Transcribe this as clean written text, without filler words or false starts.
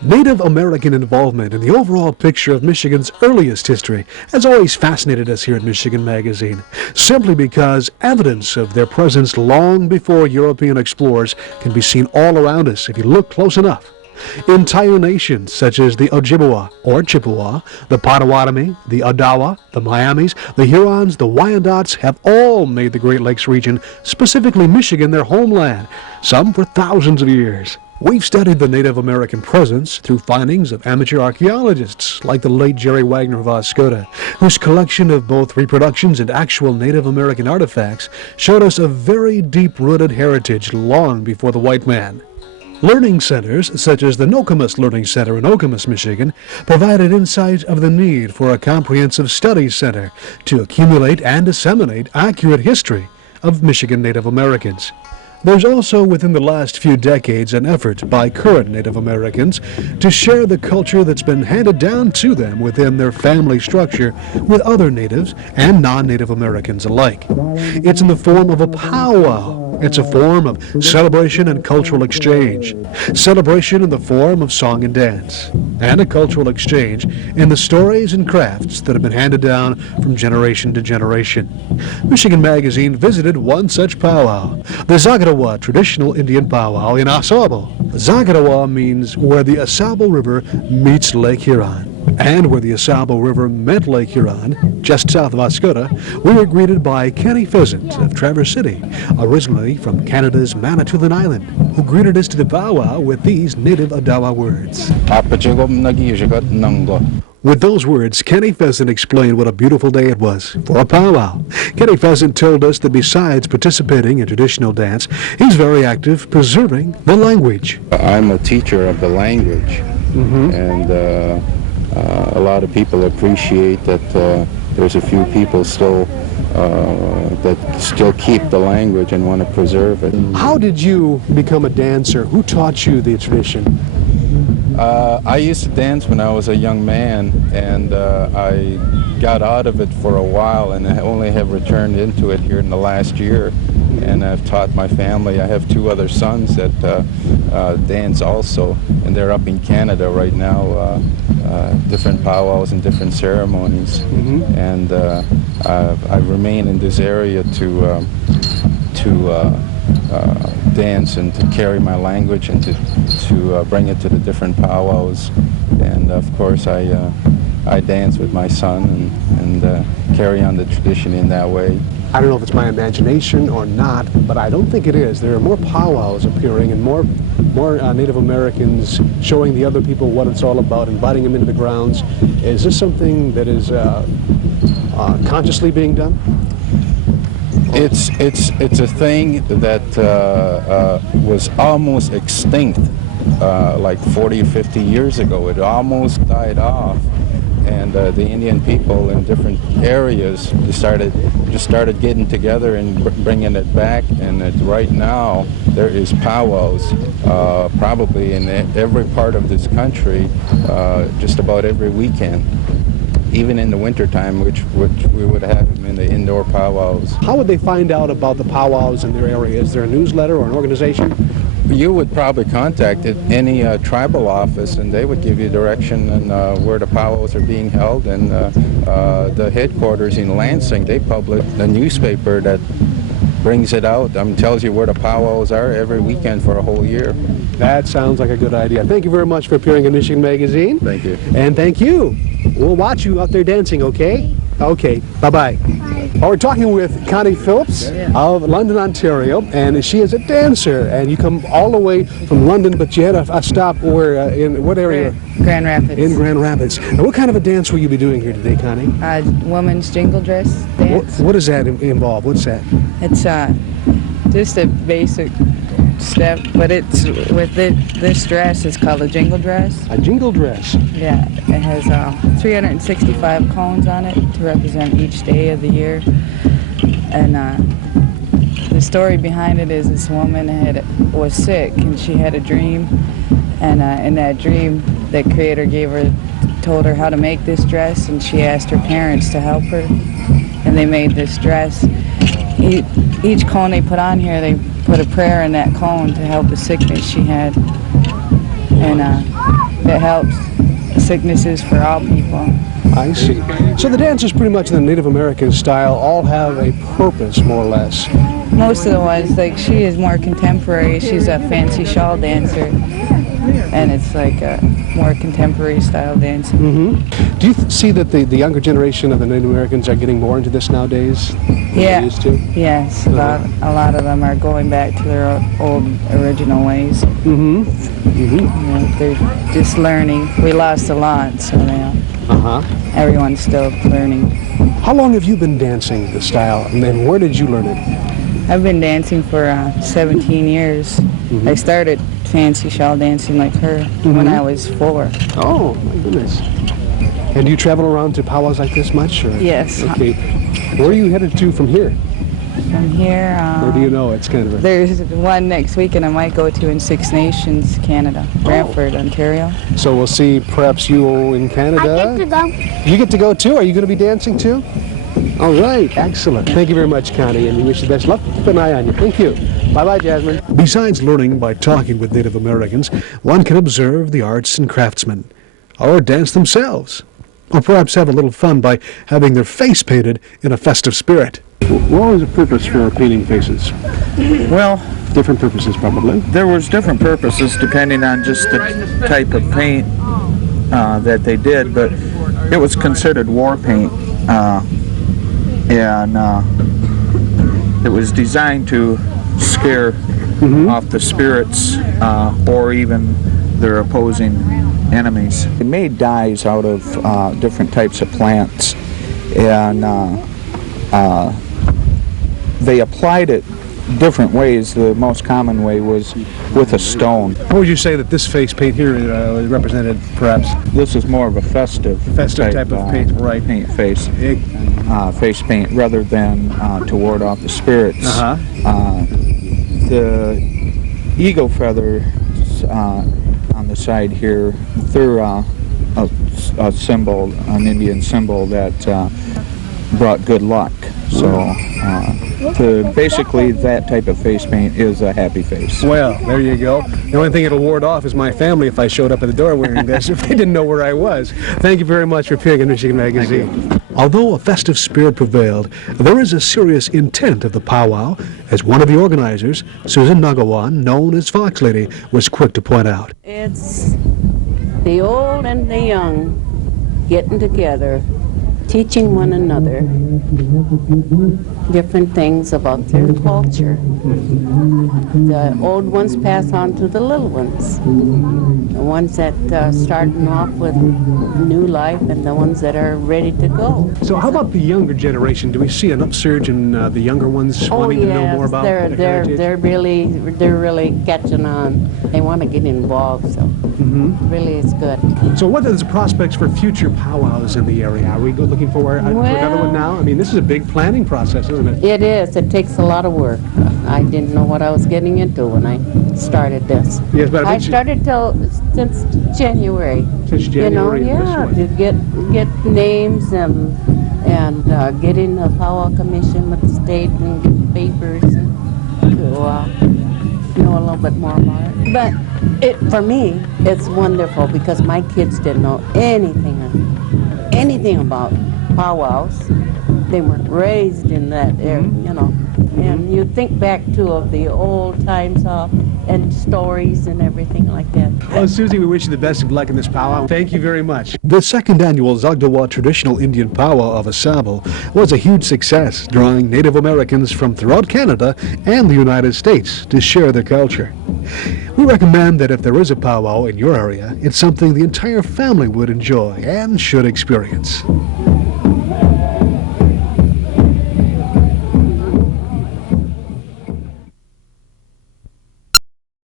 Native American involvement in the overall picture of Michigan's earliest history has always fascinated us here at Michigan Magazine, simply because evidence of their presence long before European explorers can be seen all around us if you look close enough. Entire nations such as the Ojibwa or Chippewa, the Potawatomi, the Odawa, the Miamis, the Hurons, the Wyandots have all made the Great Lakes region, specifically Michigan, their homeland, some for thousands of years. We've studied the Native American presence through findings of amateur archaeologists like the late Jerry Wangler of Oscoda, whose collection of both reproductions and actual Native American artifacts showed us a very deep-rooted heritage long before the white man. Learning centers, such as the Nokomis Learning Center in Nokomis, Michigan, provided insight of the need for a comprehensive studies center to accumulate and disseminate accurate history of Michigan Native Americans. There's also, within the last few decades, an effort by current Native Americans to share the culture that's been handed down to them within their family structure with other natives and non-Native Americans alike. It's in the form of a powwow. It's a form of celebration and cultural exchange. Celebration in the form of song and dance. And a cultural exchange in the stories and crafts that have been handed down from generation to generation. Michigan Magazine visited one such powwow, the Zogdawa traditional Indian powwow in Ausable. Zogdawa means where the Ausable River meets Lake Huron. And where the Ausable River met Lake Huron, just south of Oscoda, we were greeted by Kenny Pheasant of Traverse City, originally from Canada's Manitoulin Island, who greeted us to the powwow with these native Odawa words. With those words, Kenny Pheasant explained what a beautiful day it was for a powwow. Kenny Pheasant told us that besides participating in traditional dance, he's very active preserving the language. I'm a teacher of the language, and a lot of people appreciate that there's a few people still that still keep the language and want to preserve it. How did you become a dancer? Who taught you the tradition? I used to dance when I was a young man, and I got out of it for a while, and I only have returned into it here in the last year. And I've taught my family. I have two other sons that dance also, and they're up in Canada right now, different powwows and different ceremonies. And I remain in this area to dance and to carry my language and to bring it to the different powwows. And of course I dance with my son and carry on the tradition in that way. I don't know if it's my imagination or not, but I don't think it is. There are more powwows appearing and more Native Americans showing the other people what it's all about, inviting them into the grounds. Is this something that is consciously being done? It's a thing that was almost extinct like 40 or 50 years ago. It almost died off. And the Indian people in different areas just started getting together and bringing it back. And right now there is powwows probably in every part of this country, just about every weekend, even in the wintertime, which we would have them in the indoor powwows. How would they find out about the powwows in their area? Is there a newsletter or an organization? You would probably contact any tribal office, and they would give you direction on where the powwows are being held. And the headquarters in Lansing, they publish a newspaper that brings it out. Tells you where the powwows are every weekend for a whole year. That sounds like a good idea. Thank you very much for appearing in Michigan Magazine. Thank you. And thank you. We'll watch you out there dancing, okay? Okay, bye-bye. Well, we're talking with Connie Phillips of London, Ontario, and she is a dancer. And you come all the way from London, but you had a stop where, in what area? Grand Rapids. In Grand Rapids. Now, what kind of a dance will you be doing here today, Connie? Woman's jingle dress dance. What does that involve? What's that? It's just a basic step, but it's with this dress is called a jingle dress. A jingle dress? Yeah, it has 365 cones on it to represent each day of the year. And the story behind it is this woman was sick and she had a dream, and in that dream the creator told her how to make this dress, and she asked her parents to help her, and they made this dress. Each cone they put on here, they put a prayer in that cone to help the sickness she had. And it helps sicknesses for all people. I see. So the dances pretty much in the Native American style all have a purpose, more or less. Most of the ones, like she is more contemporary. She's a fancy shawl dancer, and it's like a more contemporary style dance. Mm-hmm. Do you see that the younger generation of the Native Americans are getting more into this nowadays than Yeah. they used to? Yes, a lot of them are going back to their old original ways. Mm-hmm. Mm-hmm. You know, they're just learning. We lost a lot, so now everyone's still learning. How long have you been dancing the style, and then where did you learn it? I've been dancing for 17 years. Mm-hmm. I started fancy shawl dancing like her when I was 4. Oh, my goodness. And do you travel around to powwows like this much? Or? Yes. Okay. Where are you headed to from here? From here, Or do you know it's kind of a... there's one next weekend I might go to in Six Nations, Canada, Brantford, Ontario. So we'll see perhaps you in Canada. I get to go. You get to go too? Are you going to be dancing too? All right, excellent. Thank you very much, Connie, and we wish you the best luck. Keep an eye on you. Thank you. Bye-bye, Jasmine. Besides learning by talking with Native Americans, one can observe the arts and craftsmen, or dance themselves, or perhaps have a little fun by having their face painted in a festive spirit. What was the purpose for painting faces? Well, Different purposes, probably. there was different purposes depending on just the type of paint that they did, but it was considered war paint, and it was designed to scare off the spirits or even their opposing enemies. They made dyes out of different types of plants, and they applied it different ways. The most common way was with a stone. How would you say that this face paint here represented, perhaps? This is more of a festive Type of paint, right. paint face paint rather than to ward off the spirits. The eagle feathers on the side here, they're a symbol, an Indian symbol that brought good luck. So basically that type of face paint is a happy face. Well, there you go. The only thing it'll ward off is my family if I showed up at the door wearing this, if they didn't know where I was. Thank you very much for appearing in Michigan Magazine. Although a festive spirit prevailed, there is a serious intent of the powwow, as one of the organizers, Susie Nighawan, known as Fox Lady, was quick to point out. It's the old and the young getting together, teaching one another different things about their culture. The old ones pass on to the little ones. The ones that starting off with new life and the ones that are ready to go. So how about the younger generation? Do we see an upsurge in the younger ones wanting to know more about their heritage? they're really catching on. They want to get involved, so really it's good. So what is the prospects for future powwows in the area? Are we looking forward to another one now? I mean, this is a big planning process, isn't it? It is. It takes a lot of work. I didn't know what I was getting into when I started this. Yes, but I started since January. Since January, You know, this to get names and get in the powwow commission with the state and get papers and to know a little bit more about it. But for me, it's wonderful because my kids didn't know anything about powwows. They weren't raised in that area, you know. And you think back too of the old times and stories and everything like that. Well, Susie, we wish you the best of luck in this powwow. Thank you very much. The second annual Zogdawa Traditional Indian Powwow of Ausable was a huge success, drawing Native Americans from throughout Canada and the United States to share their culture. We recommend that if there is a powwow in your area, it's something the entire family would enjoy and should experience.